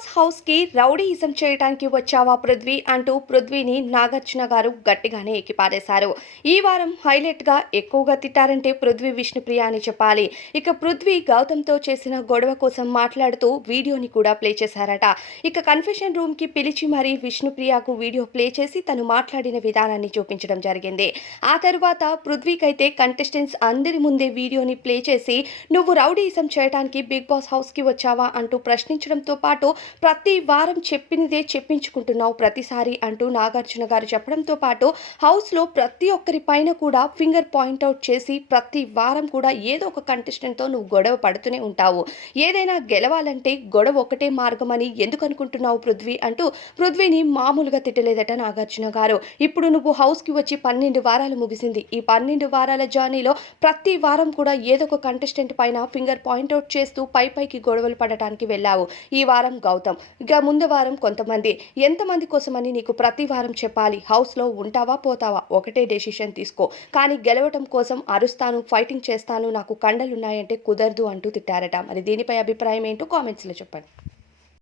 Boss house కి rowdyism చేయడానికి వచ్చావా పృథ్వీ అంటూ పృథ్వీని నాగార్జున గారు గట్టిగానే ఎక్కిపారేశారు. ఈ వారం హైలైట్ గా ఎక్కువగా తిట్టారంటే పృథ్వీ విష్ణుప్రియ అని చెప్పాలి. ఇక పృథ్వీ గౌతమ్తో చేసిన గొడవ కోసం మాట్లాడుతూ వీడియోని కూడా ప్లే చేశారట. ఇక కన్ఫెషన్ రూమ్ కి పిలిచి మరీ విష్ణుప్రియకు వీడియో ప్లే చేసి తను మాట్లాడిన విధానాన్ని చూపించడం జరిగింది. ఆ తరువాత పృథ్వీకైతే కంటెస్టెంట్స్ అందరి ముందే వీడియోని ప్లే చేసి నువ్వు రౌడీయిజం చేయడానికి బిగ్ బాస్ హౌస్ కి వచ్చావా అంటూ ప్రశ్నించడంతో పాటు ప్రతి వారం చెప్పినదే చెప్పించుకుంటున్నావు ప్రతిసారి అంటూ నాగార్జున గారు చెప్పడంతో పాటు హౌస్లో ప్రతి ఒక్కరి పైన కూడా ఫింగర్ పాయింట్అవుట్ చేసి ప్రతి వారం కూడా ఏదో ఒక కంటెస్టెంట్తో నువ్వు గొడవ పడుతూనే ఉంటావు. ఏదైనా గెలవాలంటే గొడవ ఒకటే మార్గం అని ఎందుకు అనుకుంటున్నావు పృథ్వీ అంటూ పృథ్వీని మామూలుగా తిట్టలేదట నాగార్జున గారు. ఇప్పుడు నువ్వు హౌస్కి వచ్చి 12 వారాలు ముగిసింది. ఈ 12 వారాల జర్నీలో ప్రతి వారం కూడా ఏదో ఒక కంటెస్టెంట్ పైన ఫింగర్ పాయింట్అవుట్ చేస్తూ పైకి గొడవలు పడటానికి వెళ్ళావు. ఈ వారం గౌతమ్, ఇక ముందు వారం కొంతమంది. ఎంతమంది కోసమని నీకు ప్రతి వారం చెప్పాలి? హౌస్లో ఉంటావా పోతావా? ఒకటే డెసిషన్ తీసుకో. కానీ గెలవటం కోసం అరుస్తాను, ఫైటింగ్ చేస్తాను, నాకు కండలున్నాయంటే కుదరదు అంటూ తిట్టారట. మరి దీనిపై అభిప్రాయం ఏంటో కామెంట్స్లో చెప్పండి.